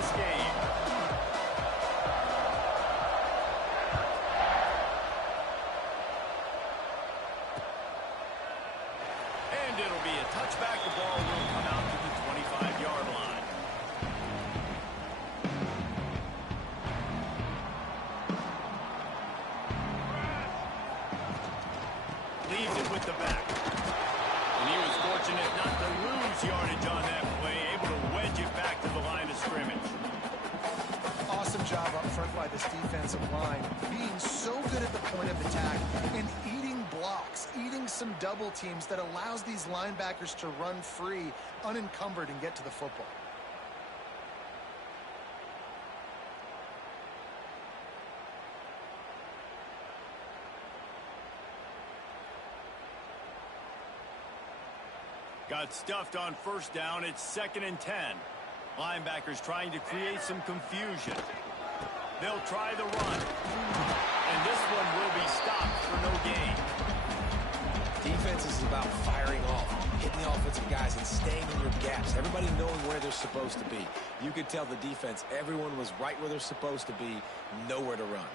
this game. And it'll be a touchback. The ball will come out to the 25-yard line. Leaves it with the back. And he was fortunate not to lose yardage on that play, able to wedge it back to the line of scrimmage. Awesome job up front by this defensive line, being so good at the point of attack and eating blocks, eating some double teams that allows these linebackers to run free, unencumbered, and get to the football. Got stuffed on first down. It's 2nd and 10. Linebackers trying to create some confusion. They'll try the run. And this one will be stopped for no gain. Defense is about firing off, hitting the offensive guys, and staying in your gaps. Everybody knowing where they're supposed to be. You could tell the defense, everyone was right where they're supposed to be, nowhere to run.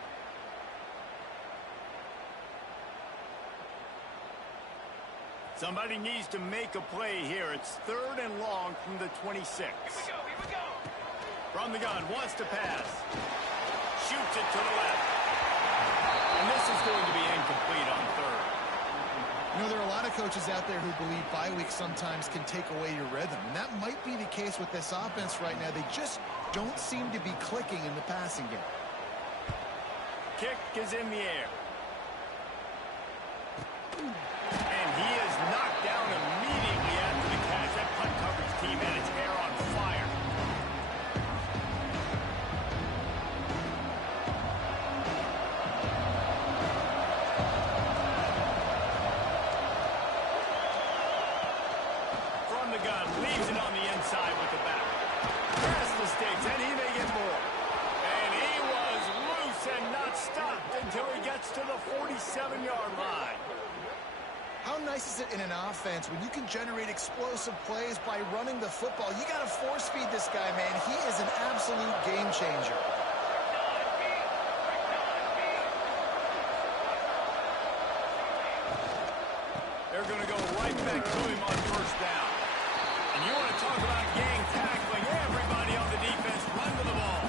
Somebody needs to make a play here. It's 3rd and long from the 26. Here we go. From the gun, wants to pass. Shoots it to the left. And this is going to be incomplete on 3rd. You know, there are a lot of coaches out there who believe bye weeks sometimes can take away your rhythm. And that might be the case with this offense right now. They just don't seem to be clicking in the passing game. Kick is in the air. And he is knocked down immediately after the catch. That punt coverage team had its hair on fire. From the gun, leaves it on the inside with the back. Past the sticks, and he may get more. And he was loose and not stopped until he gets to the 47-yard line. How nice is it in an offense when you can generate explosive plays by running the football? You got to force feed this guy, man. He is an absolute game changer. They're going to go right back to him on first down. And you want to talk about gang tackling. Everybody on the defense run to the ball.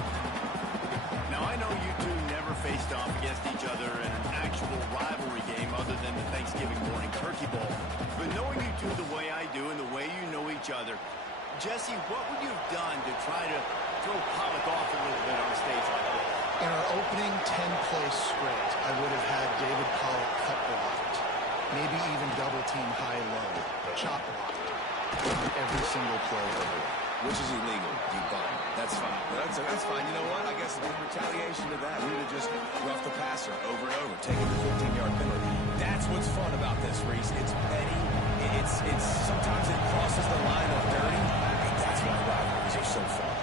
Now, I know you two never faced off against each other in an actual rivalry game other than the Thanksgiving morning turkey bowl. But knowing you two the way I do and the way you know each other, Jesse, what would you have done to try to throw Pollock off a little bit on a stage like this? In our opening 10-play script, I would have had David Pollock cut blocked. Maybe even double team high-low, chop blocked. Every single play over. Which is illegal, you bum. That's fine. That's fine. You know what? I guess in retaliation to that, we would have just roughed the passer over and over, taking the 15-yard penalty. That's what's fun about this, Reese. It's petty. It's sometimes it crosses the line of dirty. And that's why rivalries are so fun.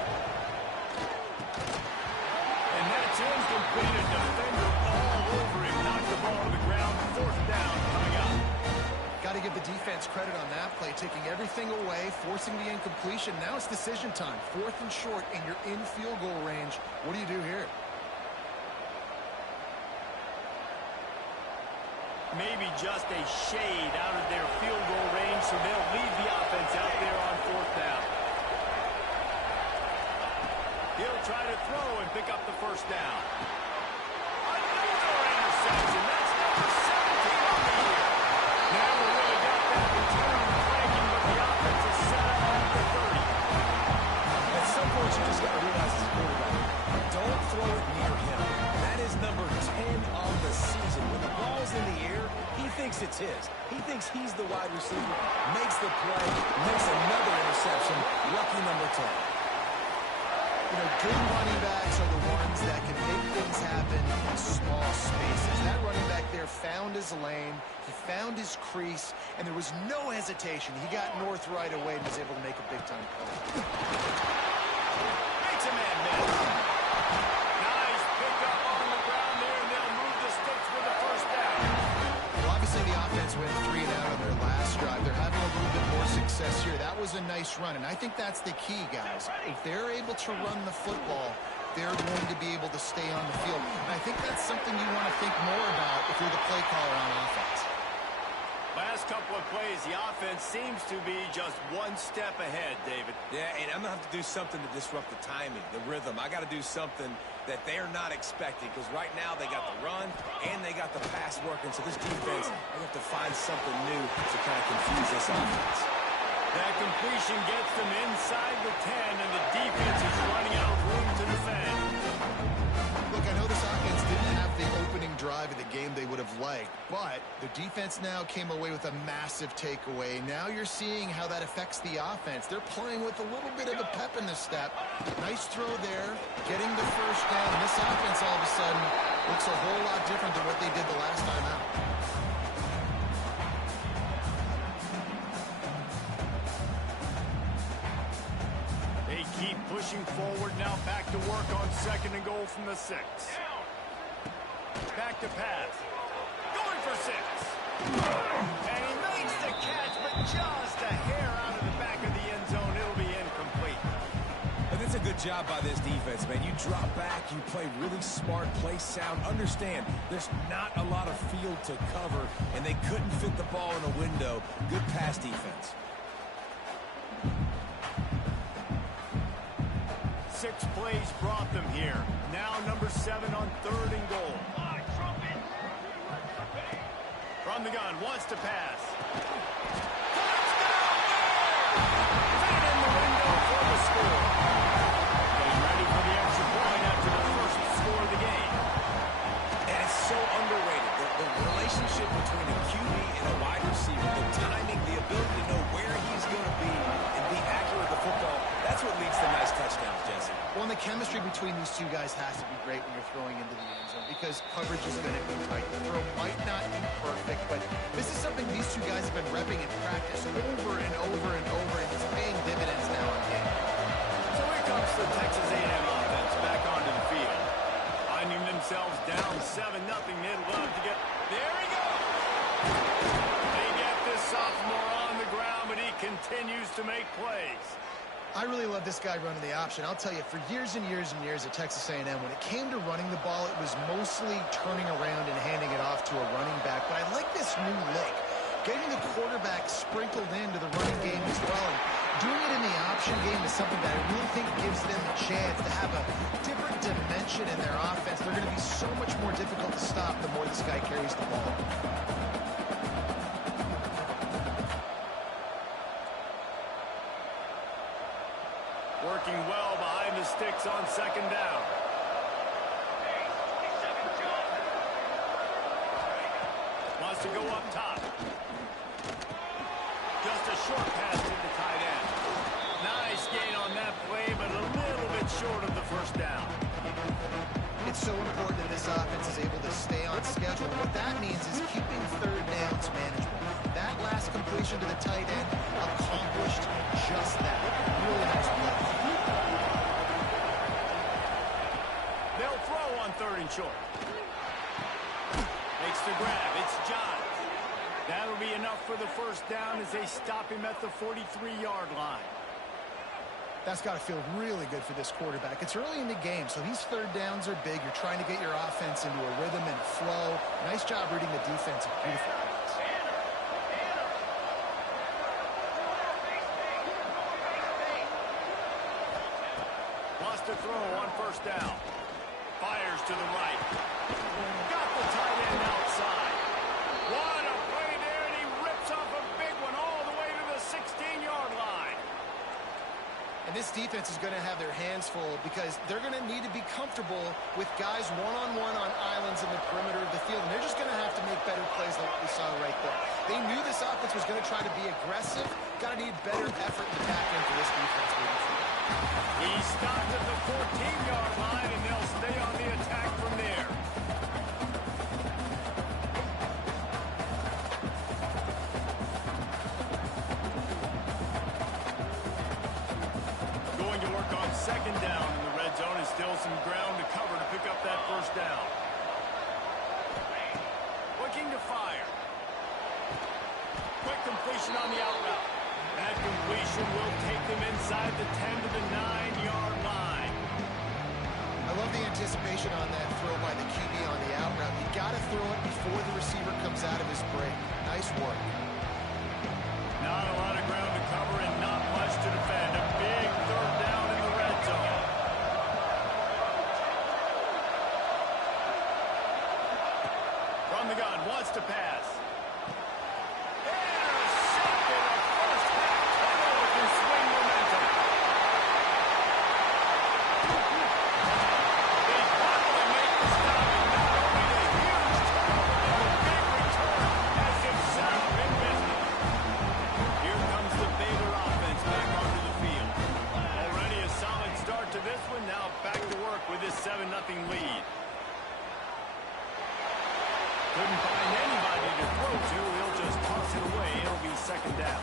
And that's incomplete. A defender all over him. Knocked the ball to the ground. 4th down coming up. Got to give the defense credit on that play, taking everything away, forcing the incompletion. Now it's decision time. 4th and short, and you're in field goal range. What do you do here? Maybe just a shade out of their field goal range, so they'll leave the offense out there on 4th down. He'll try to throw and pick up the first down. Another interception. That's number 17 on the year. Never really got that return flanking, but the offense is set up at the 30. At some point, you just got to realize as a quarterback, don't throw it near him. That is number 10 on the season. When the ball's in the air, he thinks it's his. He thinks he's the wide receiver, makes the play, makes another interception. Lucky number 10. You know, good running backs are the ones that can make things happen in small spaces. That running back there found his lane, he found his crease, and there was no hesitation. He got north right away and was able to make a big-time play. Makes a man miss. Nice pickup on the ground there, and they'll move the sticks with the first down. Well, obviously the offense went 3 and out on their last drive. They're having a little bit more success here. That was a nice run, and I think that's the key, guys. If they're able to run the football, they're going to be able to stay on the field. And I think that's something you want to think more about if you're the play caller on offense. Last couple of plays, the offense seems to be just one step ahead, David. Yeah, and I'm going to have to do something to disrupt the timing, the rhythm. I got to do something that they're not expecting, because right now they got the run and they got the pass working. So this defense, they have to find something new to kind of confuse this offense. That completion gets them inside the 10, and the defense is running out of room to defend. Look, I know this offense didn't have the opening drive of the game they would have liked, but the defense now came away with a massive takeaway. Now you're seeing how that affects the offense. They're playing with a little bit of a pep in the step. Nice throw there, getting the first down. And this offense all of a sudden looks a whole lot different than what they did the last time out. They keep pushing forward now, back to work on 2nd and goal from the 6. Back to pass. Going for 6. And he makes the catch, but just a hair out of the back of the end zone. It'll be incomplete. And it's a good job by this defense, man. You drop back, you play really smart, play sound. Understand, there's not a lot of field to cover, and they couldn't fit the ball in a window. Good pass defense. 6 plays brought them here. Now number 7 on 3rd and goal. From the gun, wants to pass. Touchdown! Feet in the window for the score. Getting ready for the extra point after the first score of the game. And it's so underrated. The relationship between a QB and a wide receiver, the timing, the ability to know where he's going to be and be accurate with the football, that's what leads to nice touchdowns, Jesse. Well, and the chemistry between these two guys has to be great when you're throwing into the end zone, because coverage is going to be tight. The throw might not be perfect, but this is something these two guys have been repping in practice over and over and over, and it's paying dividends now in game. So here comes the Texas A&M offense back onto the field. Finding themselves down 7-0. They'd love to get... There he goes! They get this sophomore on the ground, but he continues to make plays. I really love this guy running the option. I'll tell you, for years and years and years at Texas A&M, when it came to running the ball, it was mostly turning around and handing it off to a running back. But I like this new lick, getting the quarterback sprinkled into the running game as well. And doing it in the option game is something that I really think gives them a chance to have a different dimension in their offense. They're going to be so much more difficult to stop the more this guy carries the ball. Working well behind the sticks on 2nd down. Wants to go up top. Just a short pass to the tight end. Nice gain on that play, but a little bit short of the first down. It's so important that this offense is able to stay on schedule. What that means is keeping 3rd downs manageable. That last completion to the tight end accomplished just that. Really nice play. They'll throw on 3rd and short. Makes the grab. It's John. That'll be enough for the first down as they stop him at the 43-yard line. That's got to feel really good for this quarterback. It's early in the game, so these 3rd downs are big. You're trying to get your offense into a rhythm and flow. Nice job reading the defense. Beautiful pass. Wants to throw on 1st down. Fires to the right. Got the tight end outside. What a play there, and he rips off a big one all the way to the 16-yard line. And this defense is going to have their hands full because they're going to need to be comfortable with guys one-on-one on islands in the perimeter of the field. And they're just going to have to make better plays like we saw right there. They knew this offense was going to try to be aggressive. Got to need better effort in the back end for this defense moving forward. He stopped at the 14-yard line, and they'll stay on the attack from there. Going to work on 2nd down in the red zone, and still some ground to cover to pick up that first down. Looking to fire. Quick completion on the out route. That completion will take them inside the 10 to the 9-yard line. I love the anticipation on that throw by the QB on the out route. You got to throw it before the receiver comes out of his break. Nice work. Not a lot of ground to cover and not much to defend. A big third down in the red zone. From the gun, wants to pass. Intercepted. A first half turnover can swing momentum. They finally make the stop, and not only a huge turnover, but a big return as if sound been business. Here comes the Baylor offense back onto the field. Already a solid start to this one. Now back to work with this 7-0 lead. Couldn't find anybody to throw to. He'll just toss it away. It'll be second down.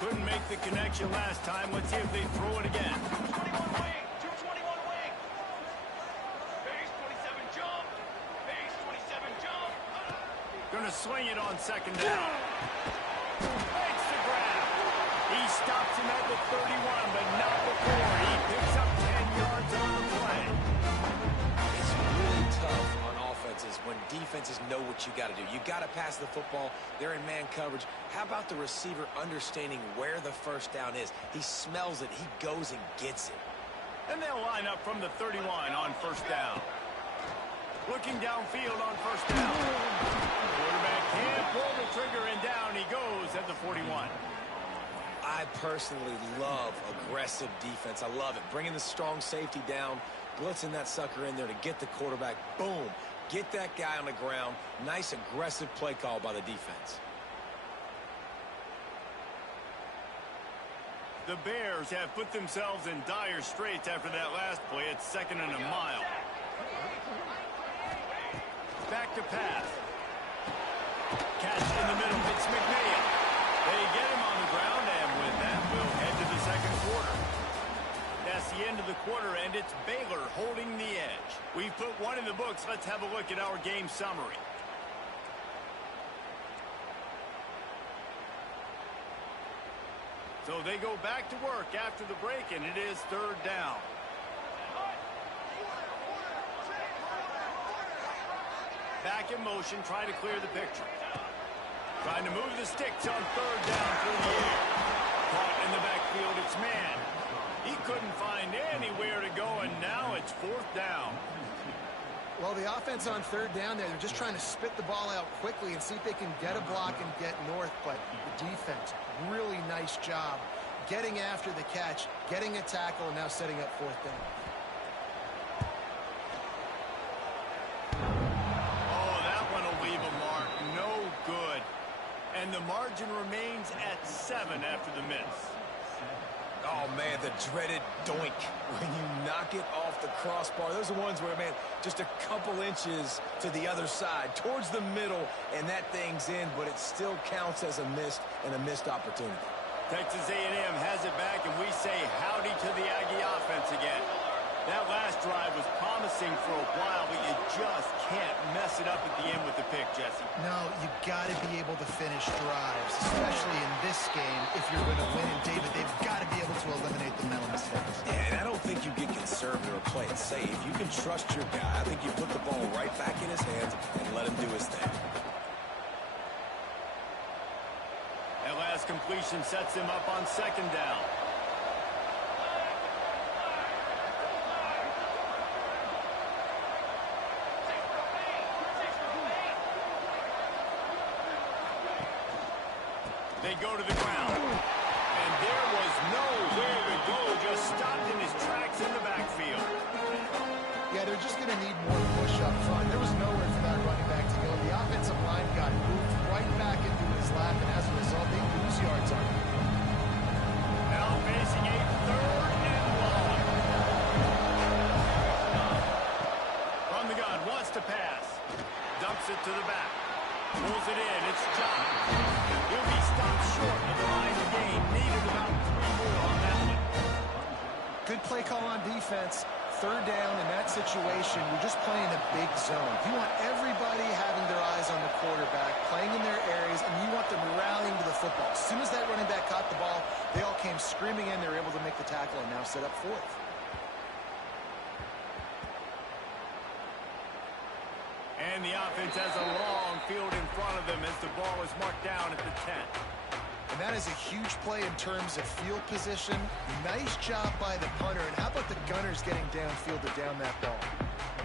Couldn't make the connection last time. Let's see if they throw it again. 221 wing. 221 wing. Base 27 jump. Base 27 jump. Gonna swing it on second down. Makes the grab. He stops him at the 31, but not before. He picks up 10 yards on the play. It's really tough on offenses when defenses know what you got to do. You got to pass the football. They're in man coverage. How about the receiver understanding where the first down is? He smells it. He goes and gets it. And they'll line up from the 31 on first down. Looking downfield on first down. Quarterback can't pull the trigger, and down he goes at the 41. I personally love aggressive defense. I love it. Bringing the strong safety down, blitzing that sucker in there to get the quarterback. Boom. Get that guy on the ground. Nice aggressive play call by the defense. The Bears have put themselves in dire straits after that last play. It's 2nd and a mile. Back to pass. Catch in the middle. It's McMahon. They get him on the ground, and with that, we'll head to the second quarter. That's the end of the quarter, and it's Baylor holding the edge. We've put one in the books. Let's have a look at our game summary. So they go back to work after the break, and it is third down. Back in motion, try to clear the picture. Trying to move the sticks on third down through the air. Caught in the backfield, it's man. He couldn't find anywhere to go, and now it's fourth down. Well, the offense on third down there, they're just trying to spit the ball out quickly and see if they can get a block and get north. But the defense, really nice job getting after the catch, getting a tackle, and now setting up fourth down. Oh, that one will leave a mark. No good. And the margin remains at 7 after the miss. Oh, man, the dreaded doink when you knock it off the crossbar. Those are ones where, man, just a couple inches to the other side, towards the middle, and that thing's in, but it still counts as a missed opportunity. Texas A&M has it back, and we say howdy to the Aggie offense again. That last drive was promising for a while, but you just can't mess it up at the end with the pick, Jesse. No, you got to be able to finish drives, especially in this game. If you're going to win, and David, they've got to be able to eliminate the mental mistakes. Yeah, and I don't think you get conservative or play it safe. You can trust your guy. I think you put the ball right back in his hands and let him do his thing. That last completion sets him up on second down. They go to the ground. And there was nowhere to go. Just stopped in his tracks in the backfield. Yeah, they're just going to need more push up front. There was nowhere for that running back to go. The offensive line got moved right back into his lap, and as a result, they lose yards on him. Now facing a third and long. From the gun, wants to pass. Dumps it to the back. Pulls it in. It's John. He'll be stopped short of the line of game. Needed about 3 more on that one. Good play call on defense. Third down in that situation, you're just playing a big zone. You want everybody having their eyes on the quarterback, playing in their areas, and you want them rallying to the football. As soon as that running back caught the ball, they all came screaming in. They were able to make the tackle and now set up fourth. And the offense has a long field in front of them as the ball is marked down at the 10. And that is a huge play in terms of field position. Nice job by the punter. And how about the Gunners getting downfield to down that ball?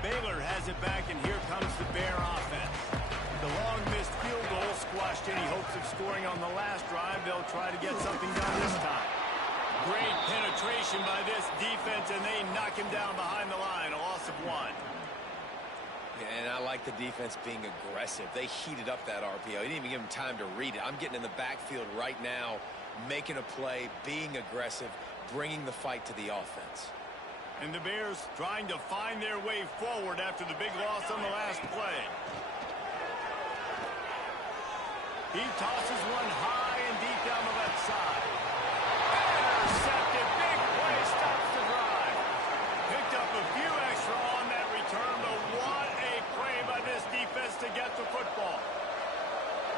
Baylor has it back, and here comes the Bear offense. The long missed field goal squashed any hopes of scoring on the last drive. They'll try to get something done this time. Great penetration by this defense, and they knock him down behind the line. A loss of 1. Yeah, and I like the defense being aggressive. They heated up that RPO. He didn't even give him time to read it. I'm getting in the backfield right now, making a play, being aggressive, bringing the fight to the offense. And the Bears trying to find their way forward after the big loss on the last play. He tosses one high and deep down the left side. Intercepted. Big play stops the drive. Picked up a few extra on that return, but what a play by this defense to get the football.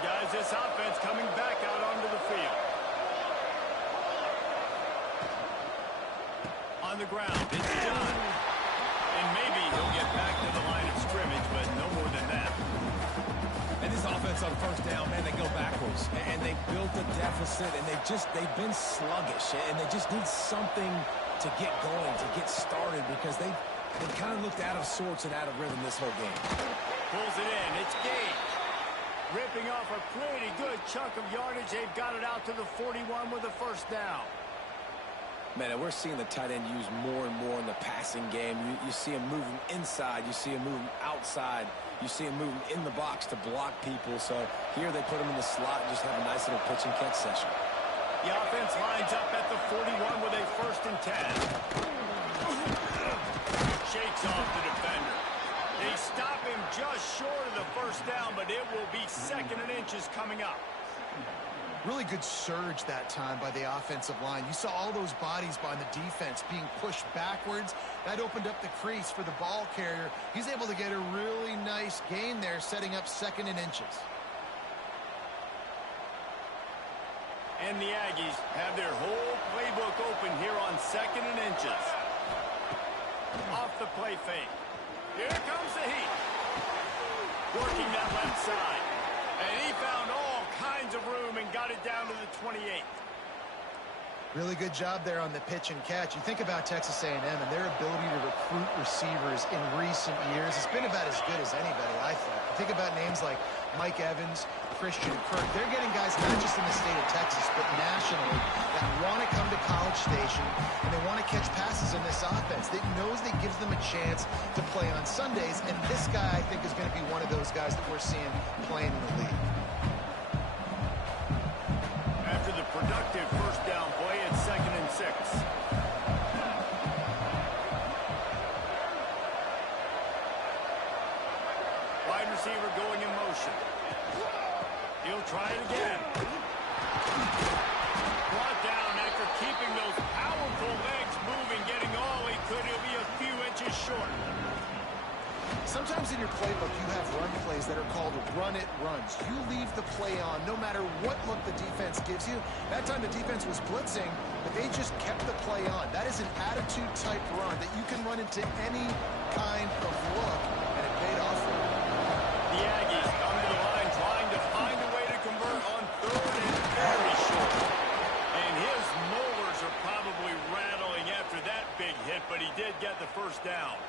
Guys, this offense coming back out onto the field. On the ground, it's done. And maybe he'll get back to the line of scrimmage, but no more than that. And this offense on first down, man, they go backwards. And they built a deficit, and they've been sluggish. And they just need something to get going, to get started, because they kind of looked out of sorts and out of rhythm this whole game. Pulls it in. It's Gage. Ripping off a pretty good chunk of yardage. They've got it out to the 41 with a first down. Man, and we're seeing the tight end used more and more in the passing game. You see him moving inside. You see him moving outside. You see him moving in the box to block people. So here they put him in the slot and just have a nice little pitch and catch session. The offense lines up at the 41 with a first and 10. Shakes off the defender. They stop him just short of the first down, but it will be 2nd and inches coming up. Really good surge that time by the offensive line. You saw all those bodies by the defense being pushed backwards. That opened up the crease for the ball carrier. He's able to get a really nice gain there, setting up 2nd and inches. And the Aggies have their whole playbook open here on 2nd and inches. Off the play fake. Here comes the heat. Working that left side. And he found all kinds of room and got it down to the 28. Really good job there on the pitch and catch. You think about Texas A&M and their ability to recruit receivers in recent years. It's been about as good as anybody, I think. Think about names like Mike Evans, Christian Kirk. They're getting guys not just in the state of Texas, but nationally that want to come to College Station and they want to catch passes in this offense. That knows that gives them a chance to play on Sundays, and this guy, I think, is going to be one of those guys that we're seeing playing in the league. After the productive first down play, it's 2nd and 6. Wide receiver going in motion. He'll try it again. Brought down after keeping those powerful legs moving, getting all he could. He'll be a few inches short. Sometimes in your playbook, you have run plays that are called run-it runs. You leave the play on no matter what look the defense gives you. That time the defense was blitzing, but they just kept the play on. That is an attitude-type run that you can run into any kind of look, and it paid off for them. The Aggies come to the line trying to find a way to convert on 3rd and very short. And his molars are probably rattling after that big hit, but he did get the first down.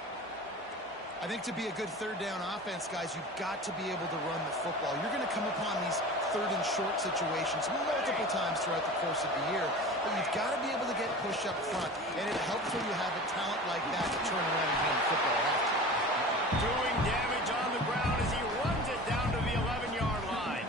I think to be a good 3rd down offense, guys, you've got to be able to run the football. You're going to come upon these 3rd and short situations multiple times throughout the course of the year, but you've got to be able to get push up front, and it helps when you have a talent like that to turn around and hand the football off. Doing damage on the ground as he runs it down to the 11-yard line.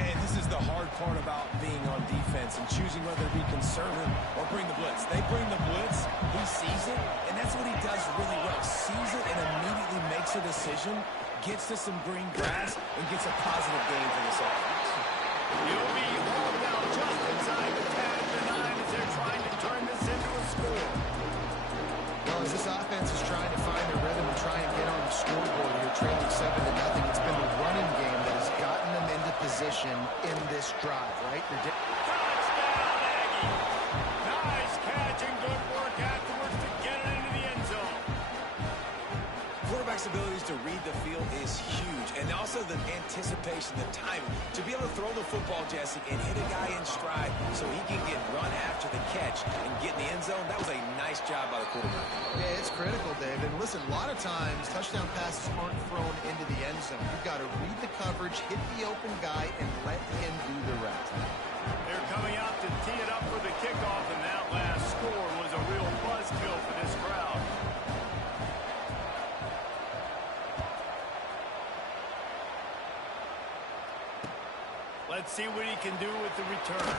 And this is the hard part about being on defense and choosing whether to be conservative or bring the blitz. They bring the blitz, he sees it, and that's what he does really well. Sees it and immediately makes a decision, gets to some green grass, and gets a positive gain for this offense. He'll be hauled down just inside the 10 to 9 as they're trying to turn this into a score. Well, as this offense is trying to find their rhythm and try and get on the scoreboard here, trailing 7-0, it's been position in this drive, right? Touchdown, Aggie! Nice catch and good work afterwards to get it into the end zone. Quarterback's abilities to read the field is huge, and also the anticipation, the timing. To be able to throw the football, Jesse, and hit a guy in stride so he can get run after the catch and get in the end zone, that was a nice job by the quarterback. Yeah, it's critical, David. And listen, a lot of times touchdown passes aren't thrown into the end zone. You've got to read the coverage, hit the open guy, and let him do the rest. They're coming out to tee it up for the kickoff, and that last score was a real buzzkill for this crowd. Let's see what he can do with the return.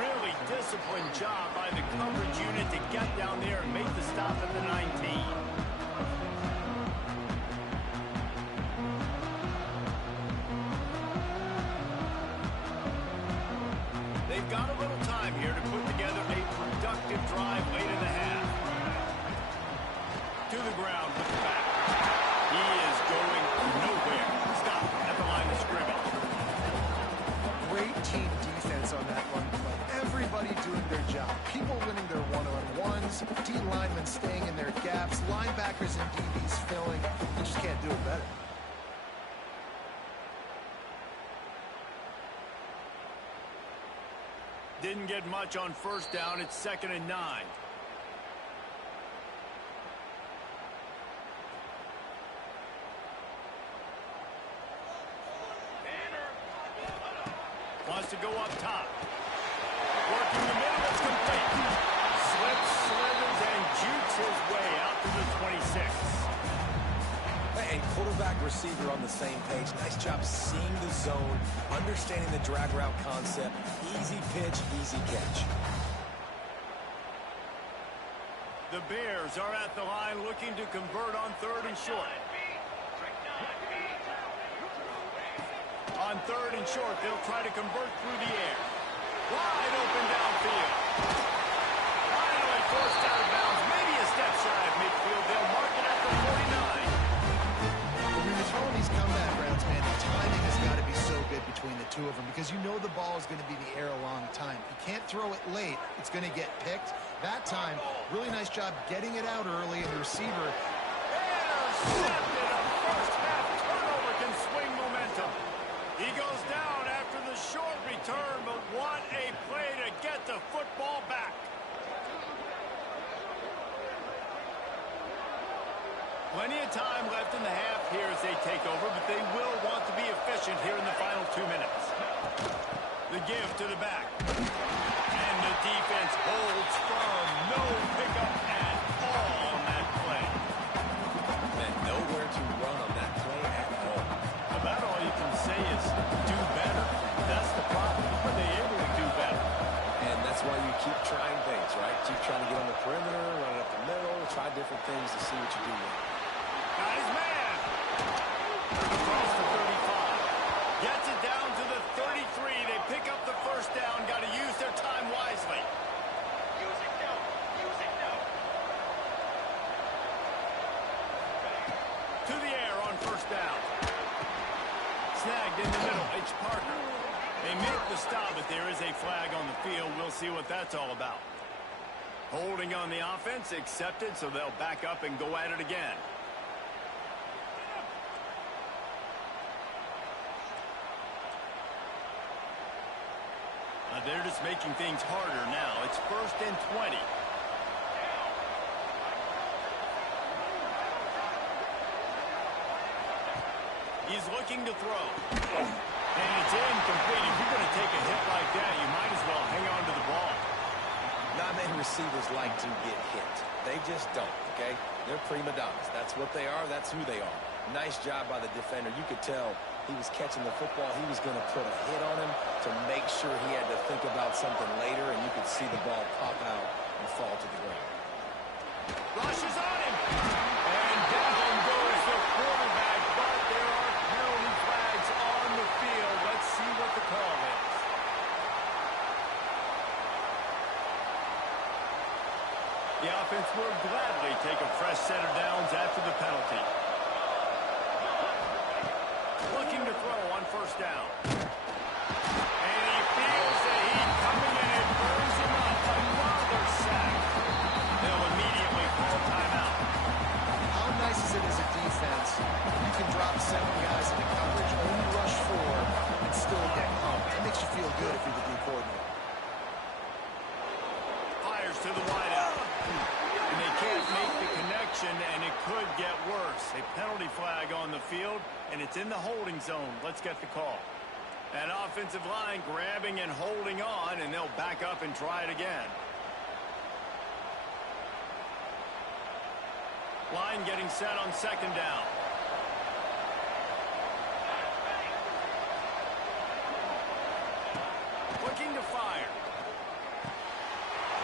Really disciplined job by the coverage unit to get down there and make the stop at the 19. They've got a little time here to put together a productive drive late in the half. To the ground with the back. He is going nowhere. Stop at the line of scrimmage. Great team defense on that run play. Everybody doing their job. People winning their one-on-ones, D linemen staying in their gaps, linebackers and DBs filling. You just can't do it better. Didn't get much on first down. It's 2nd and 9. Wants to go up top. Working the middle, it's complete. Slips, slithers, and jukes his way out to the 26. And quarterback receiver on the same page. Nice job seeing the zone, understanding the drag route concept. Easy pitch, easy catch. The Bears are at the line looking to convert on 3rd and short. On 3rd and short, they'll try to convert through the air. Wide open downfield. Finally forced out of bounds. Maybe a step shy of midfield. They'll mark it at the 49. When you're throwing these comeback routes, man, the timing has got to be so good between the two of them because you know the ball is going to be in the air a long time. You can't throw it late. It's going to get picked. That time, really nice job getting it out early, and the receiver. Intercepted. A first half turnover can swing momentum. He goes down after the short return, but what a play to get the football back. Plenty of time left in the half here as they take over, but they will want to be efficient here in the final 2 minutes. The give to the back. And the defense holds firm. No pickup at all on that play. And nowhere to run on that play at all. About all you can say is do better. That's the problem. Are they able to do better? And that's why you keep trying things, right? Keep trying to get on the perimeter, run it up the middle, try different things to see what you do with it. Got his man. Across the 35. Gets it down to the 33. They pick up the first down. Got to use their time wisely. Use it now. Use it now. To the air on first down. Snagged in the middle. It's Parker. They make the stop, but there is a flag on the field. We'll see what that's all about. Holding on the offense, accepted, so they'll back up and go at it again. They're just making things harder now. It's 1st and 20. He's looking to throw. And it's incomplete. If you're going to take a hit like that, you might as well hang on to the ball. Not many receivers like to get hit. They just don't, okay? They're prima donnas. That's what they are. That's who they are. Nice job by the defender. You could tell he was catching the football. He was going to put a hit on him to make sure he had to think about something later, and you could see the ball pop out and fall to the ground. Rushes on him. And down goes the quarterback, but there are penalty flags on the field. Let's see what the call is. The offense will gladly take a fresh set of downs after the penalty. Looking to throw on first down. flag on the field, and it's in the holding zone. Let's get the call. That offensive line grabbing and holding on, and they'll back up and try it again. Line getting set on second down. Looking to fire.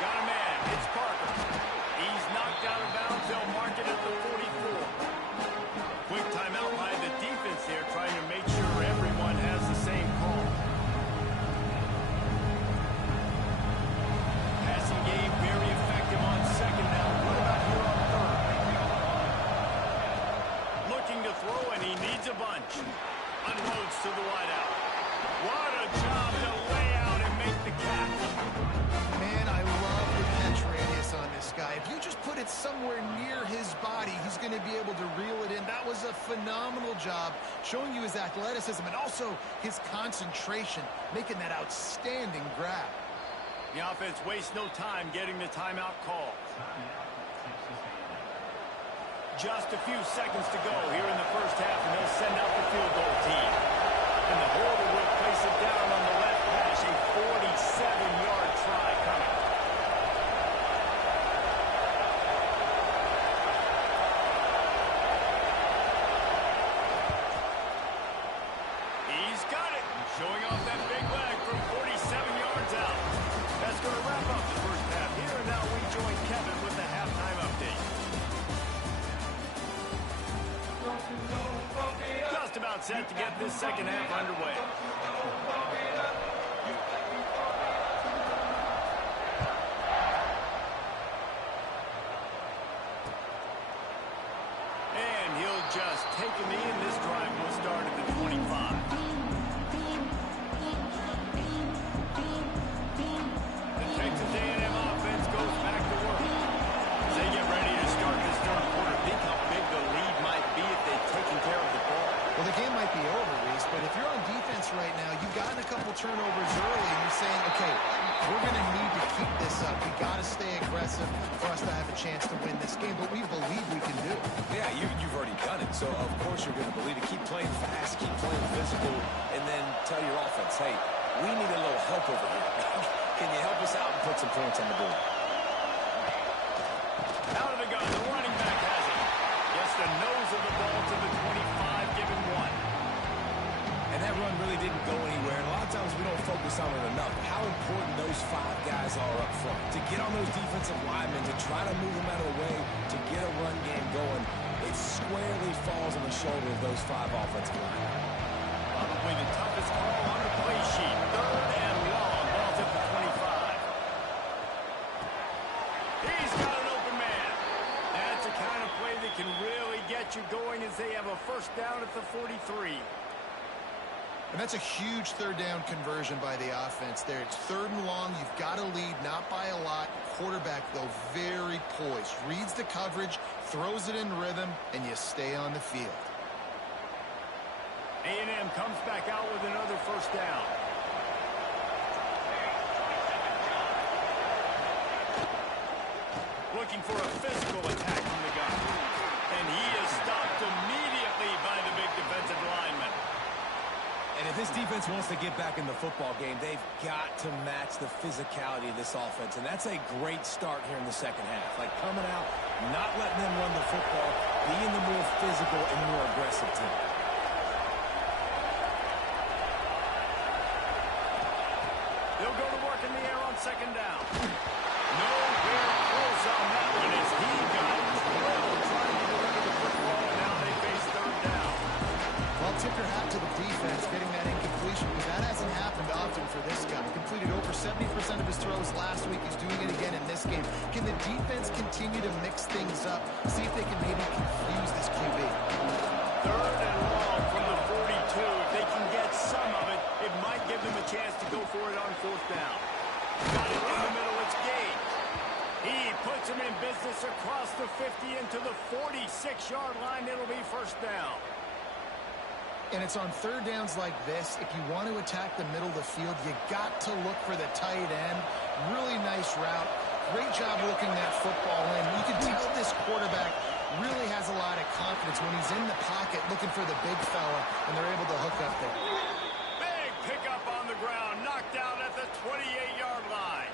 Got a man. It's Parker. He's knocked out of bounds. They'll mark it at the 44. Quick timeout by the defense here, trying to make sure everyone has the same call. Passing game very effective on second down. What about here on third? Looking to throw, and he needs a bunch. Unloads to the wideout. What a job to lay out and make the catch. Man, I love the catch radius on this guy. If you just put it somewhere near his body, he's going to be able to reel it in. That was a phenomenal job, showing you his athleticism and also his concentration, making that outstanding grab. The offense wastes no time getting the timeout call. Just a few seconds to go here in the first half, and they'll send out the field goal team. And the holder will place it down on the left hash, a 47-yard try coming. He's got it, showing off that big leg from 47 yards out. That's going to wrap up the first half here, and now we join Kevin with the halftime update. Just about set to get this second half underway. And he'll just take a knee, and this drive will start at the 25. The Texas A&M offense goes back to work. As they get ready to start this third quarter, think how big the lead might be if they've taken care of the ball. Well, the game might be over, Reese, but if you're on defense right now, you've gotten a couple turnovers early, and you're saying, okay, we're going to need to keep this up. We got to stay aggressive for us to have a chance to win this game, but we believe we can do it. Yeah, you've already done it, so of course you're going to believe it. Keep playing fast, keep playing physical, and then tell your offense, hey, we need a little help over here. Can you help us out and put some points on the board? Out of the gun, the running back has it. Gets the nose of the ball to the 25, giving one. And that run really didn't go anywhere, and a lot of times we don't focus on it enough. How important those five guys are up front. To get on those defensive linemen, to try to move them out of the way, to get a run game going, it squarely falls on the shoulder of those five offensive linemen. Probably the toughest call on the play sheet. Third and long. Ball's at the 25. He's got an open man. That's the kind of play that can really get you going as they have a first down at the 43. And that's a huge third down conversion by the offense there. It's third and long. You've got to lead, not by a lot. Quarterback, though, very poised. Reads the coverage, throws it in rhythm, and you stay on the field. A&M comes back out with another first down. Looking for a physical attack from the gun. And he is stopped immediately by the big defensive lineman. And if this defense wants to get back in the football game, they've got to match the physicality of this offense. And that's a great start here in the second half. Like coming out, not letting them run the football, being the more physical and more aggressive team. They'll go to work in the air on second down. Nowhere close on that one as he got drilled trying to deliver the football, and now they face third down. Well, tip your hat to the defense getting that incompletion, because that hasn't happened often for this guy. Completed over 70% of his throws last week. He's doing it again in this game. Can the defense continue to mix things up? See if they can maybe confuse this QB. Third and long from the 42. If they can get some of it, it might give them a chance to go for it on fourth down. Got it in the middle. It's Gage. He puts him in business across the 50 into the 46-yard line. It'll be first down. And it's on third downs like this. If you want to attack the middle of the field, you got to look for the tight end. Really nice route. Great job looking that football in. You can tell this quarterback really has a lot of confidence when he's in the pocket looking for the big fella, and they're able to hook up there. Big pickup on the ground, knocked out at the 28-yard line.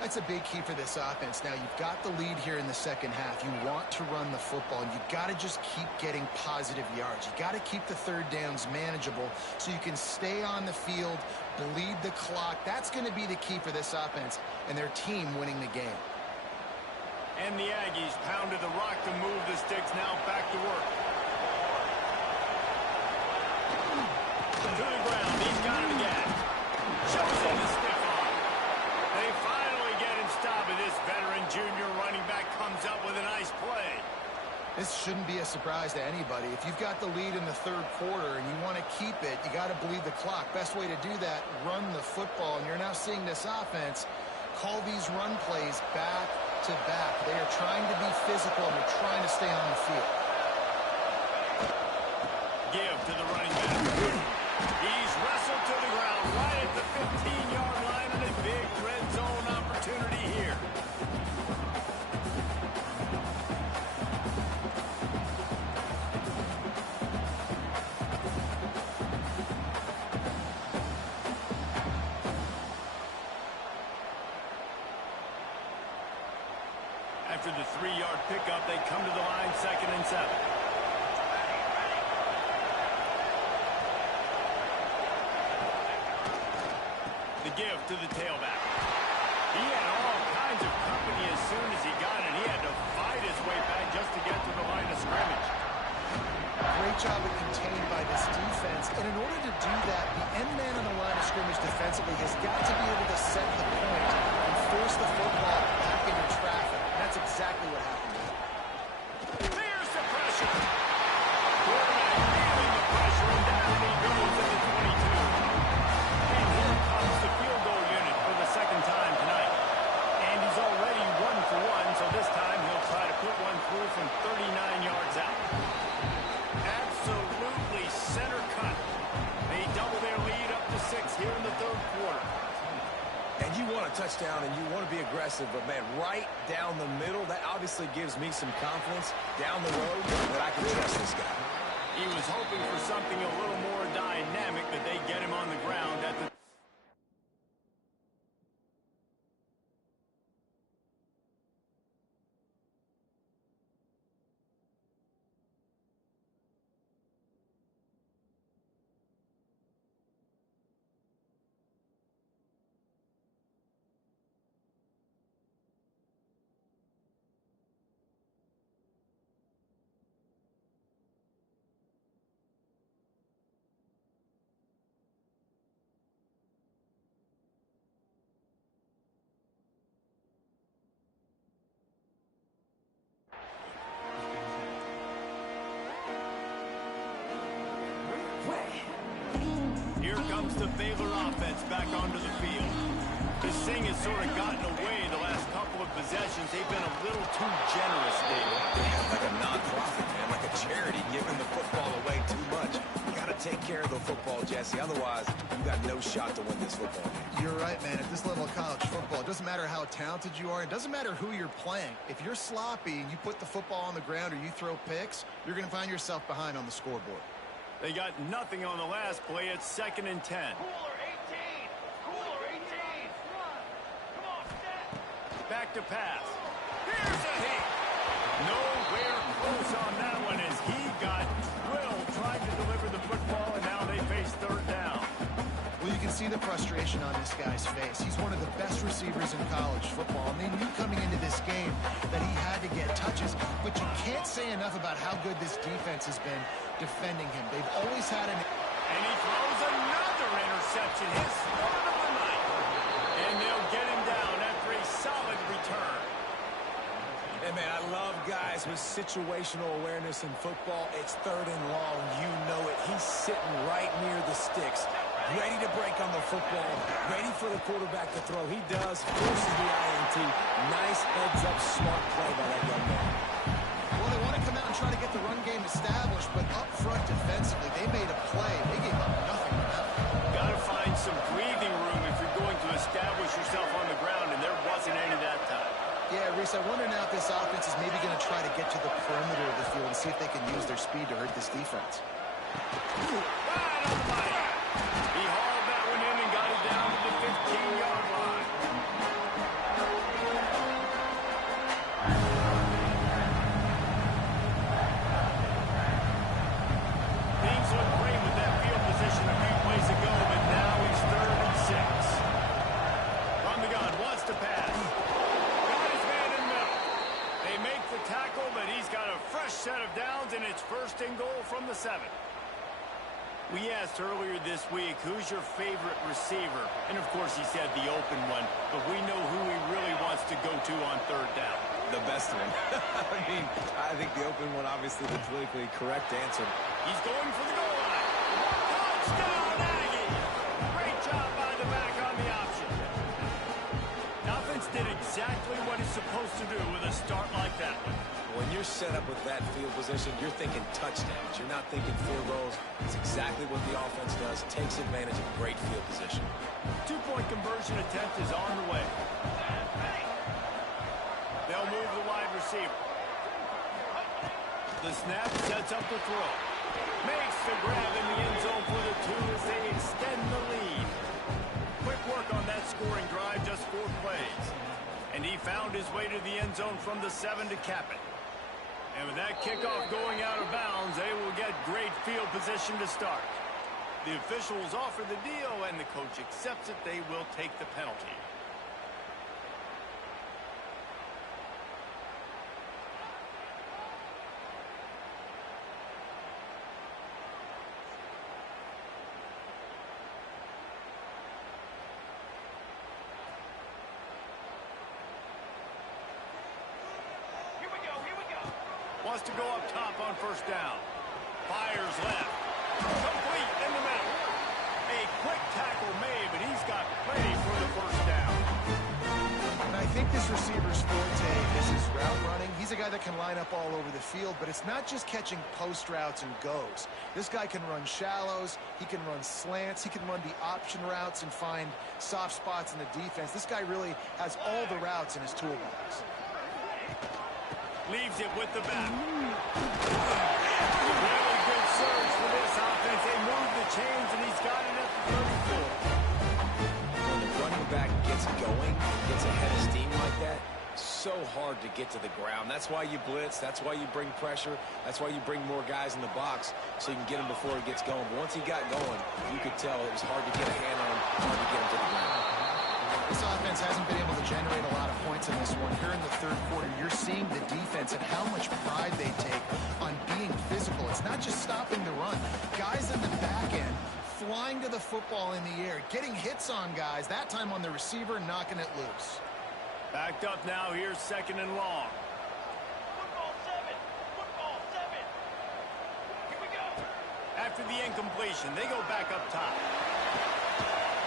That's a big key for this offense. Now, you've got the lead here in the second half. You want to run the football, and you've got to just keep getting positive yards. You've got to keep the third downs manageable so you can stay on the field, bleed the clock. That's going to be the key for this offense and their team winning the game. And the Aggies pounded the rock to move the sticks. Now back to work. To the ground. He's got it again. Shows him the stiff arm. They finally get him stopped, and this veteran junior running back comes up with a nice play. This shouldn't be a surprise to anybody. If you've got the lead in the third quarter and you want to keep it, you got to bleed the clock. Best way to do that, run the football. And you're now seeing this offense call these run plays back to back. They are trying to be physical, and they're trying to stay on the field. Give to the running back. He's wrestled to the ground right at the 15-yard line, and a big red zone opportunity here. After the 3-yard pickup, they come to the line, 2nd and 7. The give to the tailback. He had all kinds of company as soon as he got it. He had to fight his way back just to get to the line of scrimmage. Great job of contained by this defense. And in order to do that, the end man on the line of scrimmage defensively has got to be able to set the point and force the football back into traffic. That's exactly what happened. There's the pressure. Quarterback feeling the pressure, and down he goes at the 22. And here comes the field goal unit for the second time tonight. And he's already 1 for 1, so this time he'll try to put one through from 39 yards out. Absolutely center cut. They double their lead up to 6 here in the third quarter. And you want a touchdown and you want to be aggressive, but, man, right down the middle, that obviously gives me some confidence down the road that I can trust this guy. He was hoping for something a little more dynamic, but they get him on the ground at the... Here comes the Baylor offense back onto the field. This thing has sort of gotten away the last couple of possessions. They've been a little too generous, David. Yeah, like a non-profit, man, like a charity giving the football away too much. You got to take care of the football, Jesse. Otherwise, you got no shot to win this football game. You're right, man. At this level of college football, it doesn't matter how talented you are. It doesn't matter who you're playing. If you're sloppy and you put the football on the ground or you throw picks, you're going to find yourself behind on the scoreboard. They got nothing on the last play. It's 2nd and 10. Cooler 18! Cooler 18! Come on, set! Back to pass. Here's a hit. Nowhere close on that one as he got drilled trying to deliver the football, and now they face 3rd down. Well, you can see the frustration on this guy's face. He's one of the best receivers in college football, and they knew coming into this game that he had to get touches, but you can't say enough about how good this defense has been defending him. They've always had an... And he throws another interception, his 3rd of the night. And they'll get him down after a solid return. Hey, man, I love guys with situational awareness in football. It's 3rd and long. You know it. He's sitting right near the sticks, ready to break on the football, ready for the quarterback to throw. He does, forces the INT. Nice heads-up, smart play by that young man. Well, they want to come out and try to get the run game established, but up front defensively, they made a play. They gave up nothing to that. Got to find some breathing room if you're going to establish yourself on the ground, and there wasn't any that time. Yeah, Reese, I wonder now if this offense is maybe going to try to get to the speed to hurt this defense. Right on the money. He hauled that one in and got it down to the 15-yard line. Things looked great with that field position a few plays ago, but now he's 3rd and 6. From the gun, wants to pass. Got his man in the middle. They make the tackle, but he's got a fresh set of downs, and it's 1st and goal from the 7. We asked earlier this week, who's your favorite receiver? And, of course, he said the open one, but we know who he really wants to go to on 3rd down. The best one. I mean, I think the open one, obviously, the politically correct answer. He's going for the goal line. Touchdown, Aggie! Great job by the back on the option. Offense did exactly what it's supposed to do with a start like that one. When you're set up with that field position, you're thinking touchdowns. You're not thinking field goals. It's exactly what the offense does. Takes advantage of great field position. 2-point conversion attempt is on the way. They'll move the wide receiver. The snap sets up the throw. Makes the grab in the end zone for the 2 as they extend the lead. Quick work on that scoring drive, just 4 plays. And he found his way to the end zone from the 7 to cap it. And with that kickoff going out of bounds, they will get great field position to start. The officials offer the deal, and the coach accepts it. They will take the penalty. Wants to go up top on 1st down. Fires left. Complete in the middle. A quick tackle made, but he's got plenty for the 1st down. And I think this receiver's forte is his route running. He's a guy that can line up all over the field, but it's not just catching post routes and goes. This guy can run shallows. He can run slants. He can run the option routes and find soft spots in the defense. This guy really has all the routes in his toolbox. Leaves it with the back. Really good surge for this offense. They move the chains, and he's got it at the 34. When the running back gets going, gets ahead of steam like that, so hard to get to the ground. That's why you blitz. That's why you bring pressure. That's why you bring more guys in the box so you can get him before he gets going. But once he got going, you could tell it was hard to get a hand on him, hard to get him to the ground. This offense hasn't been able to generate a lot of points in this one. Here in the 3rd quarter, you're seeing the defense and how much pride they take on being physical. It's not just stopping the run. Guys in the back end flying to the football in the air, getting hits on guys, that time on the receiver, knocking it loose. Backed up now. Here's 2nd and long. Football 7. Football 7. Here we go. After the incompletion, they go back up top.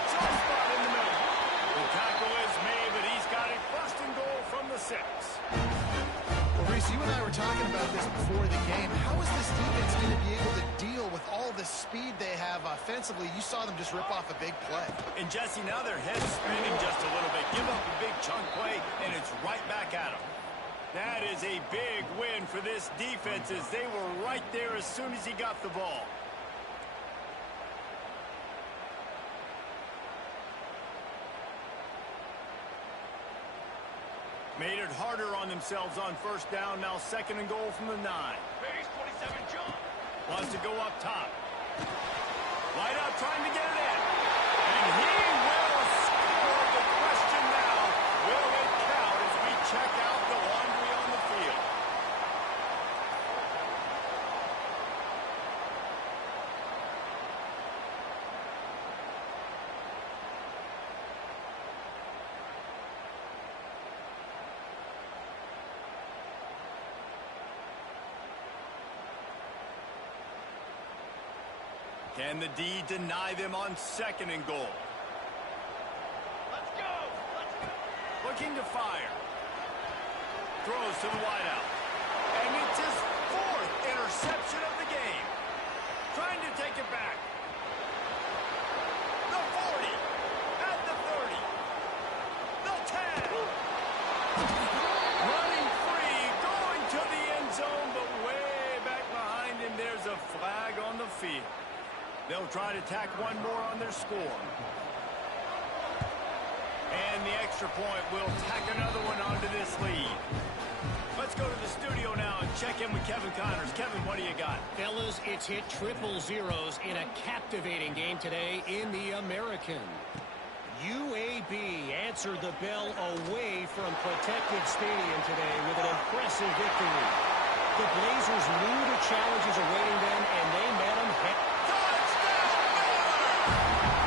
Soft spot in the middle. The tackle is made, but he's got it 1st and goal from the 6. Well, Reese, you and I were talking about this before the game. How is this defense going to be able to deal with all the speed they have offensively? You saw them just rip off a big play. And Jesse, now their head's spinning just a little bit. Give up a big chunk play, and it's right back at them. That is a big win for this defense as they were right there as soon as he got the ball. Made it harder on themselves on 1st down. Now 2nd and goal from the 9. Base 27 jump. Wants to go up top. Wide out trying to get it in. And he will score. The question now, will it count as we check out the laundry on the field? Can the D deny them on 2nd and goal? Let's go. Let's go. Looking to fire. Throws to the wideout. And it's his 4th interception of the game. Trying to take it back. The 40. At the 30. The 10. Running free. Going to the end zone, but way back behind him there. flag on the field. They'll try to tack one more on their score. And the extra point will tack another one onto this lead. Let's go to the studio now and check in with Kevin Connors. Kevin, what do you got? Fellas, it's hit triple zeros in a captivating game today in the American. UAB answered the bell away from Protective Stadium today with an impressive victory. The Blazers knew the challenges awaiting them, and they met them head. Touchdown, Baylor!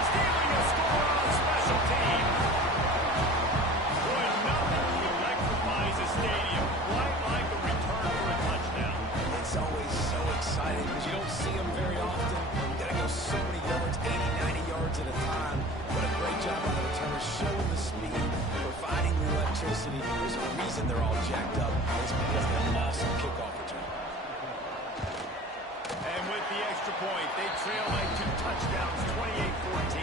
Stealing a score on special teams. Boy, nothing electrifies a stadium quite like a return for a touchdown. It's always so exciting because you don't see them very often. You got to go so many yards, 80, 90 yards at a time. What a great job by the returner, showing the speed, providing the electricity. There's a reason they're all jacked up. It's because of an awesome kickoff return. And with the extra point, they trail by 2 touchdowns, 28-14.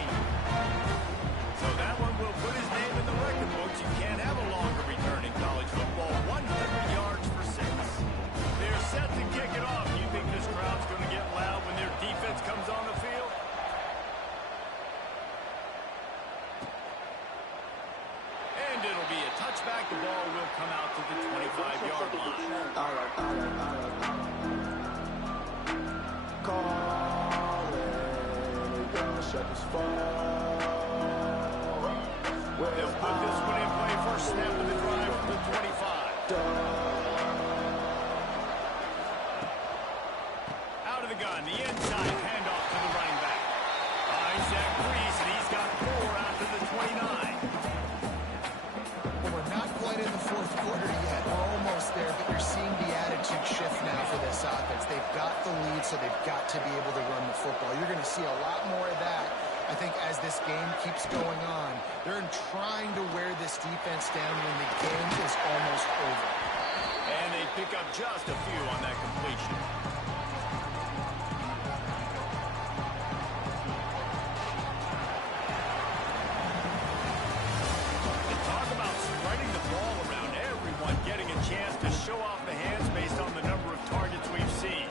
So that one will put his name in the record books. You can't have a longer return in college football. 100 yards for 6. They're set to kick it off. You think this crowd's going to get loud when their defense comes on the field? And it'll be a touchback. The ball will come out to the 25-yard line. They'll put this one in play. First snap of the drive from the 25. Out of the gun, the inside handoff to the running back. Finds that crease, and he's got 4 out to the 29. Well, we're not quite in the fourth quarter yet. We're almost there, but you're seeing the attitude shift now for this offense. They've got the lead, so they've got to be able to run the football. You're going to see a lot more of that, I think, as this game keeps going on. They're trying to wear this defense down when the game is almost over. And they pick up just a few on that completion. And talk about spreading the ball around, everyone getting a chance to show off the hands based on the number of targets we've seen.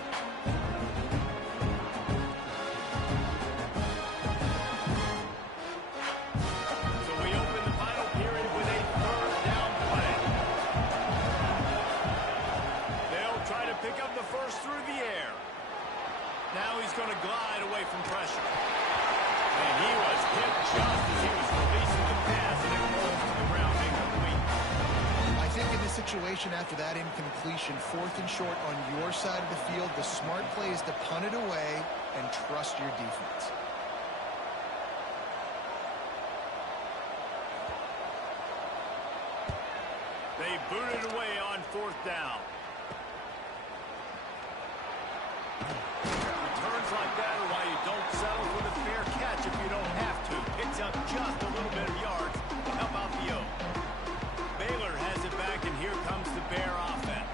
So we open the final period with a 3rd down play. They'll try to pick up the first through the air. Now he's going to glide away from pressure. And he was hit just as he was releasing the pass, and it rolls to the ground incomplete. I think in this situation after that incompletion, 4th and short on your side of the field, the smart play is to punt it away and trust your defense. They boot it away on 4th down. Returns like that are why you don't settle for the fair catch if you don't have to. Picks up just a little bit of yards. How about the O? Baylor has it back, and here comes the Bear offense.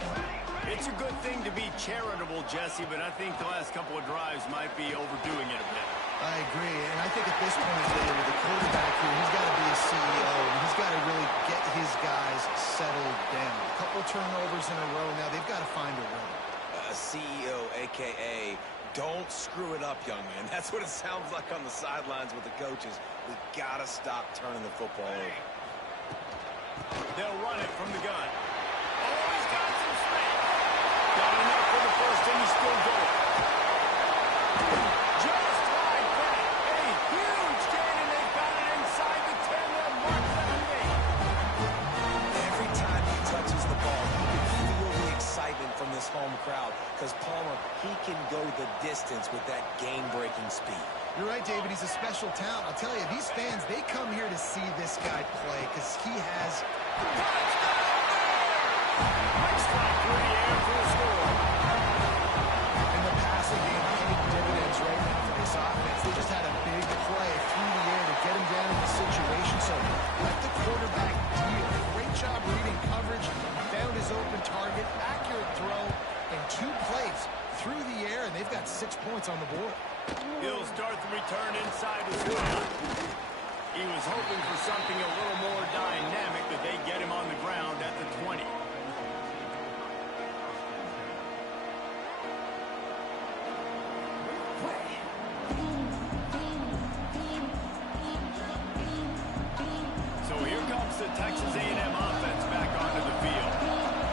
It's a good thing to be charitable, Jesse, but I think the last couple of drives might be overdoing it a bit. I agree, and I think at this point, David, with the quarterback here, he's got to be a CEO, and he's got to really get his guys settled down. A couple turnovers in a row now. They've got to find a rhythm. CEO, a.k.a. don't screw it up, young man. That's what it sounds like on the sidelines with the coaches. We got to stop turning the football over. They'll run it from the gun. Oh, he's got some space. Got enough for the first, and he's still going. Just like that. A huge gain, and they've got it inside the 10. They'll mark that gate. Every time he touches the ball, you can feel the excitement from this home crowd because Palmer, he can go the distance with that game-breaking speed. You're right, David. He's a special talent. I'll tell you, these fans, they come here to see this guy play because he has... Nice fly through the air for a score. And the passing game paying dividends right now for this offense. They just had a big play through the air to get him down in the situation. So let the quarterback deal. Great job reading coverage. Found his open target. Accurate throw. And 2 plays through the air, and they've got 6 points on the board. He'll start the return inside as well. He was hoping for something a little more dynamic, but they get him on the ground at the 20. Texas A&M offense back onto the field.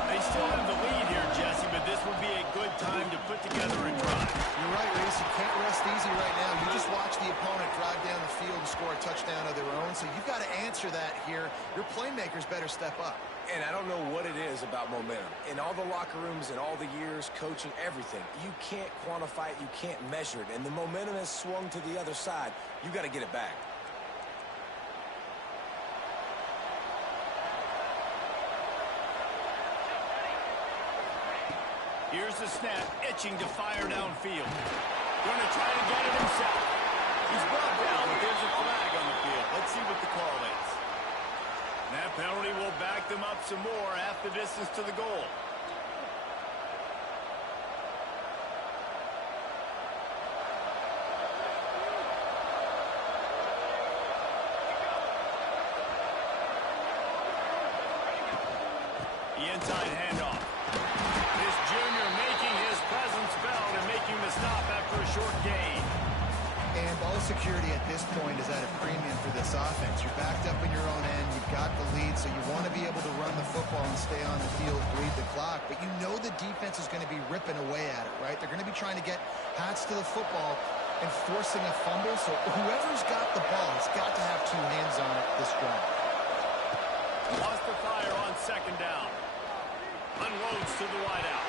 They still have the lead here, Jesse, but this would be a good time to put together a drive. You're right, Reese. You can't rest easy right now. You just watch the opponent drive down the field and score a touchdown of their own, so you've got to answer that here. Your playmakers better step up. And I don't know what it is about momentum. In all the locker rooms and all the years, coaching, everything, you can't quantify it, you can't measure it. And the momentum has swung to the other side. You got to get it back. Here's the snap, itching to fire downfield. Going to try to get it himself. He's brought down, but there's a flag on the field. Let's see what the call is. That penalty will back them up some more, half the distance to the goal. The inside handoff. This junior making his presence felt and making the stop after a short gain. And ball security at this point is at a premium for this offense. You're backed up in your own end. You've got the lead, so you want to be able to run the football and stay on the field, bleed the clock. But you know the defense is going to be ripping away at it, right? They're going to be trying to get hats to the football and forcing a fumble. So whoever's got the ball has got to have two hands on it this drive. Lost the fire on second down. Unloads to the wideout.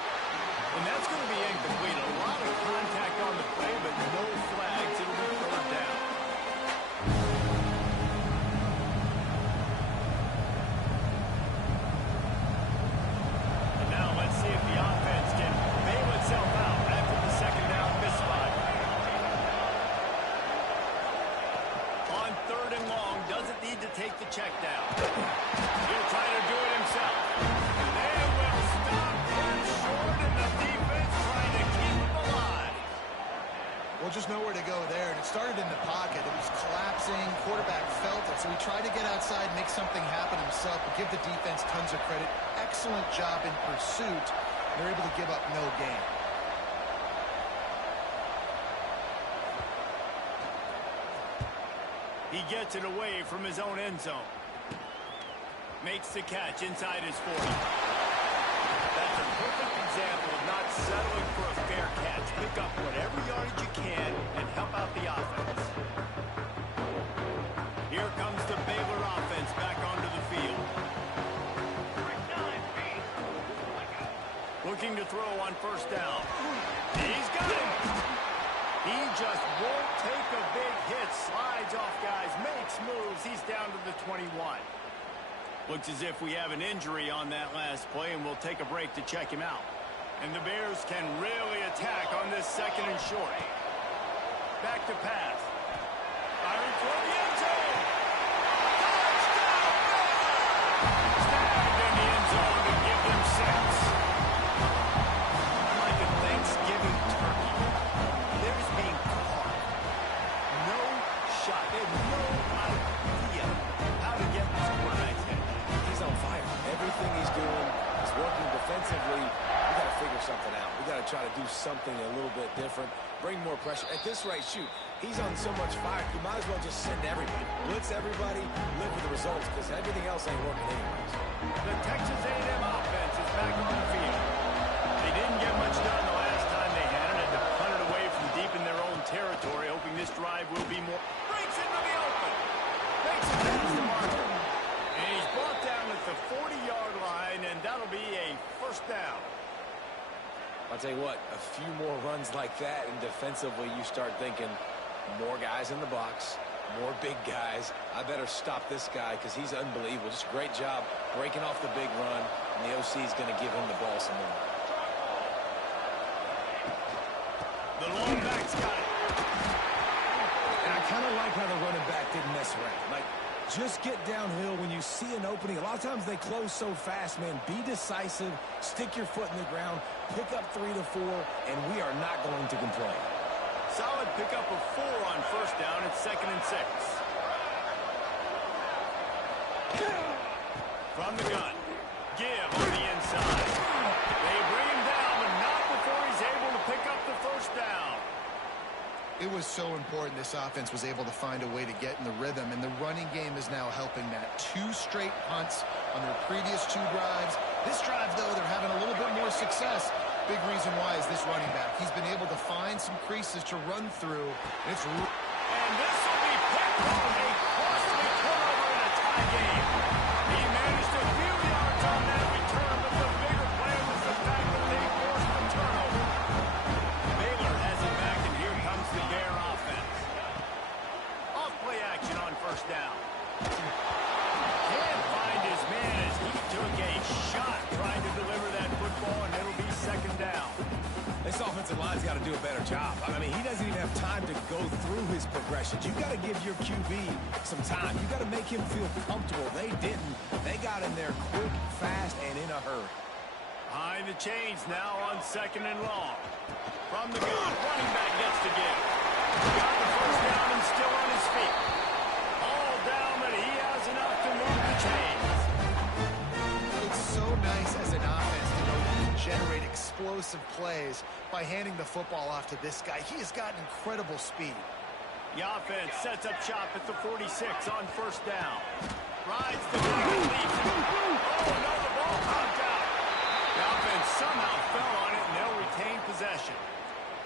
And that's going to be incomplete. A lot of contact on the play, but no flags. It'll be third down. And now let's see if the offense can bail itself out after the second down misfire. On third and long, doesn't need to take the check down. He'll try to do it himself. They will stop him short, and the defense trying to keep him alive. Well, just nowhere to go there, and it started in the pocket. It was collapsing. Quarterback felt it, so he tried to get outside, make something happen himself, but give the defense tons of credit. Excellent job in pursuit. They're able to give up no gain. He gets it away from his own end zone. Makes the catch inside his 40. That's a perfect example of not settling for a fair catch. Pick up whatever yardage you can and help out the offense. Here comes the Baylor offense back onto the field. Looking to throw on first down. He's got him. He just won't take a big hit. Slides off guys, makes moves. He's down to the 21. Looks as if we have an injury on that last play, and we'll take a break to check him out. And the Bears can really attack on this second and short. Back to pass. Firing toward the end zone. Touchdown! Snagged in the end zone to give them 6. Like a Thanksgiving turkey. There's being caught. No shot. They have no idea how to get this quarterback's head. He's on fire. Everything he's doing is working defensively. We got to figure something out. We got to try to do something a little bit different. Bring more pressure. At this rate, shoot, he's on so much fire, you might as well just send everybody. Blitz everybody, live with the results, because everything else ain't working anyways. The Texas A&M offense is back on the field. They didn't get much done the last time they had it. Had to punt it away from deep in their own territory, hoping this drive will be more. Breaks into the open. Makes it past the marker. And he's brought down at the 40-yard line, and that'll be a first down. I'll tell you what, a few more runs like that, and defensively you start thinking more guys in the box, more big guys. I better stop this guy because he's unbelievable. Just a great job breaking off the big run, and the OC is going to give him the ball some more. The long back's got it. And I kind of like how the running back didn't mess around. Like, just get downhill when you see an opening. A lot of times they close so fast, man. Be decisive, stick your foot in the ground, pick up 3 to 4, and we are not going to complain. Solid pickup of 4 on first down. It's 2nd and 6. From the gun. Give on the inside. They bring him down, but not before he's able to pick up the first down. It was so important this offense was able to find a way to get in the rhythm, and the running game is now helping that. 2 straight punts on their previous 2 drives. This drive, though, they're having a little bit more success. Big reason why is this running back. He's been able to find some creases to run through. And this will be picked up, a costly turnover in a tie game. He managed a few yards on that return, but the bigger play was the fact that they forced the turnover. Baylor has it back, and here comes the Bear offense. Off play action on first down. Can't find his man as he took a shot trying to deliver that football, and it'll be second down. This offensive line's got to do a better job. I mean, he doesn't even have time to go through his progressions. You got to give your QB some time. You got to make him feel comfortable. They didn't. They got in there quick, fast, and in a hurry. Behind the chains now on second and long. From the gun, running back gets to give. Got the first down and still on his feet. All down, but he has enough to move the chains. it's so nice as an offense to know you can generate explosive plays by handing the football off to this guy. He has got incredible speed. The offense sets up shop at the 46 on first down. Rides the back and leaves. Oh, no, the ball popped out. The offense somehow fell on it, and they'll retain possession.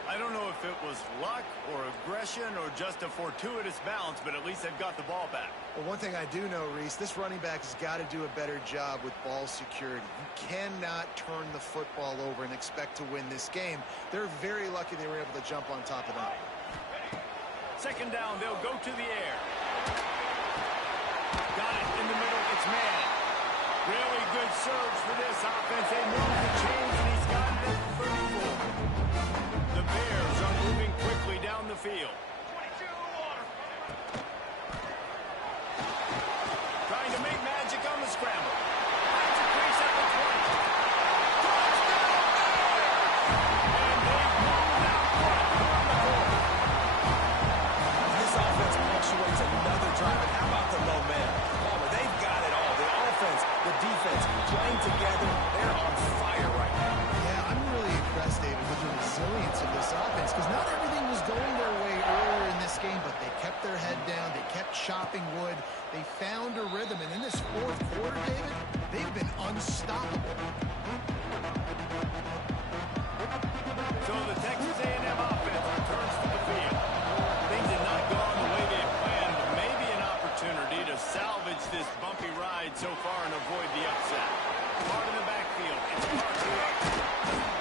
I don't know if it was luck or aggression or just a fortuitous bounce, but at least they've got the ball back. Well, one thing I do know, Reese, this running back has got to do a better job with ball security. You cannot turn the football over and expect to win this game. They're very lucky they were able to jump on top of that. Second down, they'll go to the air. Got it in the middle, it's man. Really good surge for this offense. They move the chains, and he's got it at 34. The Bears are moving quickly down the field. 22 water. Trying to make magic on the scramble. Finds a crease at the 20. Touchdown Bears! And they've moved out front on the board. This offense punctuates another drive, and how about the momentum? Palmer, they've got it all. The offense, the defense, playing together. They're on fire right now. Yeah, I'm really impressed, David, with the resilience of this offense, because not everything was going their way earlier in this game, but they kept their head down. They kept chopping wood. They found a rhythm, and in this fourth quarter, David, they've been unstoppable. So the Texas A&M offense returns to the field. Things have not gone the way they planned, but maybe an opportunity to salvage this bumpy ride so far and avoid the upset. Part in the backfield. It's Parker.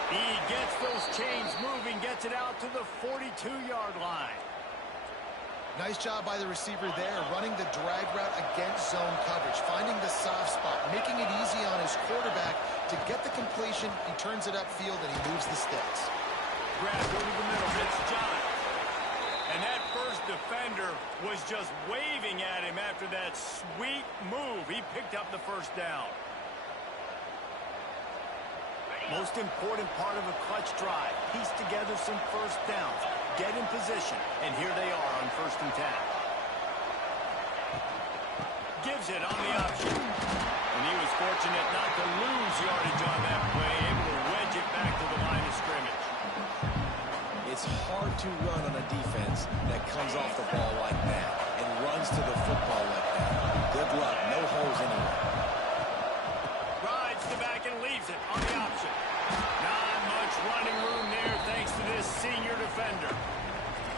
He gets those chains moving, gets it out to the 42-yard line. Nice job by the receiver there, running the drag route against zone coverage, finding the soft spot, making it easy on his quarterback to get the completion. He turns it upfield, and he moves the sticks. Grabbed over the middle. It's John. And that first defender was just waving at him after that sweet move. He picked up the first down. Most important part of a clutch drive. Piece together some first downs. Get in position. And here they are on 1st and 10. Gives it on the option. And he was fortunate not to lose yardage on that play. Able to wedge it back to the line of scrimmage. It's hard to run on a defense that comes off the ball like that and runs to the football like that. Good luck. No holes anywhere. Rides the back and leaves it on the option. Not much running room there thanks to this senior defender.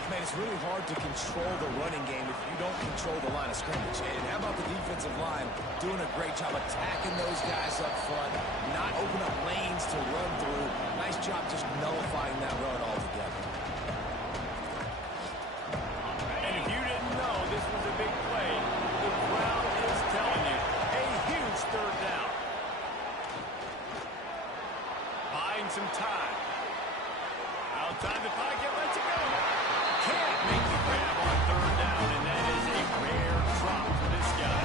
Man, it's really hard to control the running game if you don't control the line of scrimmage. And how about the defensive line doing a great job attacking those guys up front, not open up lanes to run through. Nice job just nullifying that run altogether. And if you didn't know this was a big play, the crowd is telling you. A huge third down. Buying some time. Outside the pocket, lets it go. Can't make the grab on third down, and that is a rare drop for this guy.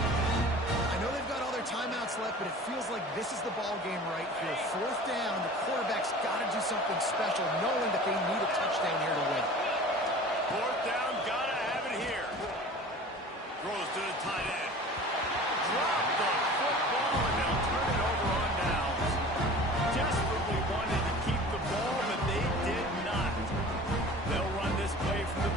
I know they've got all their timeouts left, but it feels like this is the ball game right here. 4th down, the quarterback's got to do something special, knowing that they need a touchdown here to win. 4th down, gotta have it here. Throws to the tight end. Drop the football, and they'll turn it over on downs. Desperately wanted to keep the ball, but they did not. They'll run this play from the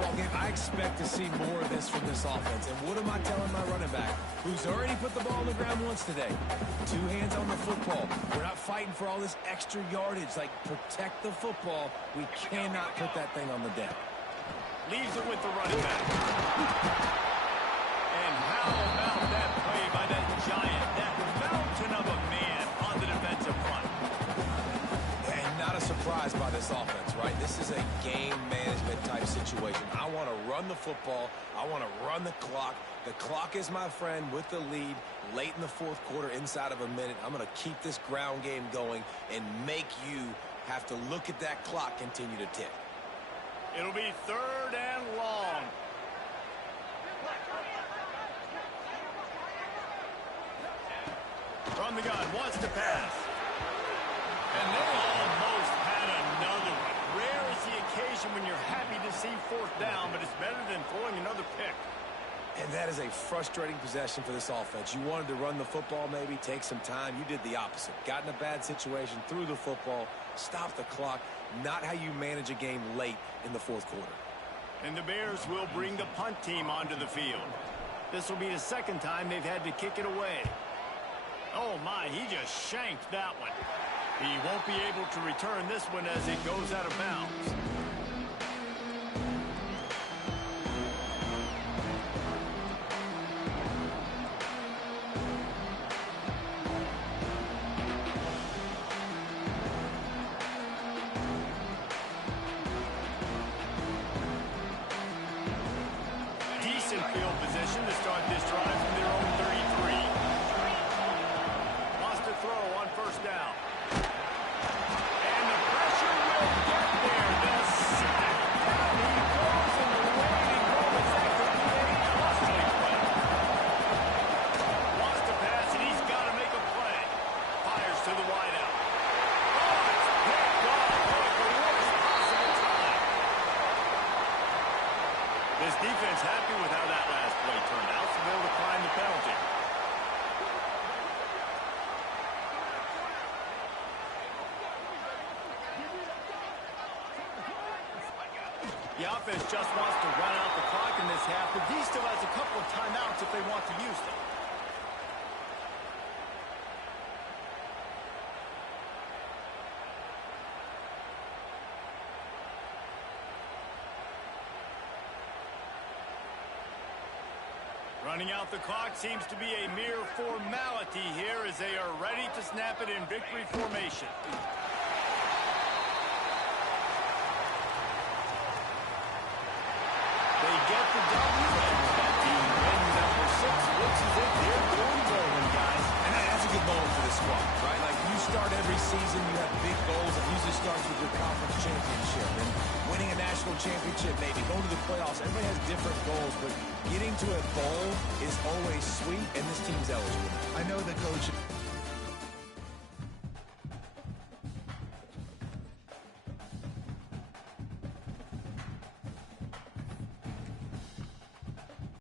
football game, I expect to see more of this from this offense. And what am I telling my running back, who's already put the ball on the ground once today? 2 hands on the football. We're not fighting for all this extra yardage. Like, protect the football. We cannot put that thing on the deck. Leaves it with the running back. And how about that play by that giant, that mountain of a man on the defensive front? And not a surprise by this offense, right? This is a game management type situation. I want to run the football. I want to run the clock. The clock is my friend with the lead late in the fourth quarter, inside of a minute. I'm going to keep this ground game going and make you have to look at that clock continue to tick. It'll be 3rd and long. From the gun, wants to pass. And they almost had another one. Rare is the occasion when you're happy to see 4th down, but it's better than throwing another pick. And that is a frustrating possession for this offense. You wanted to run the football, maybe take some time. You did the opposite. Got in a bad situation, threw the football, stopped the clock. Not how you manage a game late in the fourth quarter. And the Bears will bring the punt team onto the field. This will be the 2nd time they've had to kick it away. Oh my, he just shanked that one. He won't be able to return this one as it goes out of bounds. Decent field position to start this drive from their own 33. Wants to throw on 1st down. And the pressure will get there. The sack. Down he goes, and the waiting goal is that could be a costly play. Wants to pass, and he's got to make a play. Fires to the wideout. Oh, it's picked off at the worst possible time. This defense happy with how that last play turned out, so they'll decline the penalty. The offense just wants to run out the clock in this half, but D still has a couple of timeouts if they want to use them. Running out the clock seems to be a mere formality here as they are ready to snap it in victory formation. They get the W, and that team win number 6 looks as if they're going rolling, guys. And that's a good moment for the squad, right? Like, you start every season, you have big goals. It usually starts with your conference championship and winning a national championship, maybe going to the playoffs. Everybody has different goals, but getting to a bowl is always sweet, and this team's eligible. I know the coach